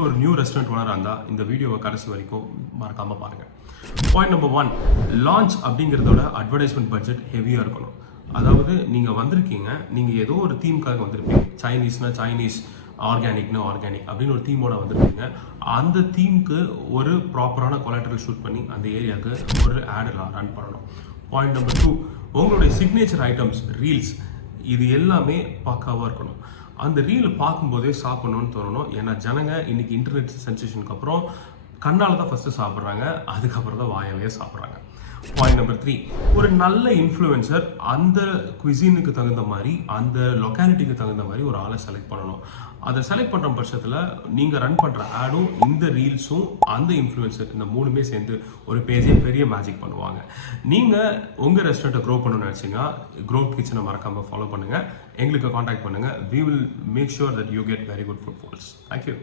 நீங்கள் ஒரு new restaurant ஓனராக இருந்தால் இந்த வீடியோவை கடைசி வரைக்கும் மறக்காமல் பாருங்கள். பாயிண்ட் நம்பர் 1, லான்ச் அப்படிங்கிறதோட அட்வர்டைஸ்மெண்ட் பட்ஜெட் ஹெவியாக இருக்கணும். அதாவது நீங்கள் வந்திருக்கீங்க, நீங்கள் ஏதோ ஒரு தீம்காக வந்திருப்பீங்க. சைனீஸ்னா சைனீஸ், ஆர்கானிக்னா ஆர்கானிக் அப்படின்னு ஒரு தீமோட வந்திருப்பீங்க. அந்த தீமுக்கு ஒரு ப்ராப்பரான கொலாட்ரல் ஷூட் பண்ணி அந்த ஏரியாவுக்கு ஒரு ஆட் ரன் பண்ணணும். பாயிண்ட் நம்பர் 2, உங்களுடைய சிக்னேச்சர் ஐட்டம்ஸ், ரீல்ஸ், இது எல்லாமே பக்காவாக இருக்கணும். அந்த ரீல் பார்க்கும்போதே சாப்பிடணும்னு தோணணும். ஏன்னா ஜனங்க இன்னைக்கு இன்டர்நெட் சென்சேஷனுக்கு அப்புறம் கண்ணால் தான் ஃபஸ்ட்டு சாப்பிட்றாங்க, அதுக்கப்புறம் தான் வாயாலேயே சாப்பிட்றாங்க. பாயிண்ட் நம்பர் 3, ஒரு நல்ல இன்ஃப்ளூயன்சர் அந்த குவிசினுக்கு தகுந்த மாதிரி, அந்த லொக்காலிட்டிக்கு தகுந்த மாதிரி ஒரு ஆளை செலக்ட் பண்ணணும். அதை செலக்ட் பண்ணுற பட்சத்தில் நீங்கள் ரன் பண்ணுற ஆடும், இந்த ரீல்ஸும், அந்த இன்ஃப்ளூயன்சர், இந்த 3மே சேர்ந்து ஒரு பேஜே பெரிய மேஜிக் பண்ணுவாங்க. நீங்கள் உங்கள் ரெஸ்டாரண்ட்டை க்ரோ பண்ணணும்னு நினச்சிங்கன்னா க்ரோத் கிச்சனை மறக்காமல் ஃபாலோ பண்ணுங்கள், எங்களுக்கு காண்டாக்ட் பண்ணுங்கள். We will make sure that you get very good footfalls. Thank you.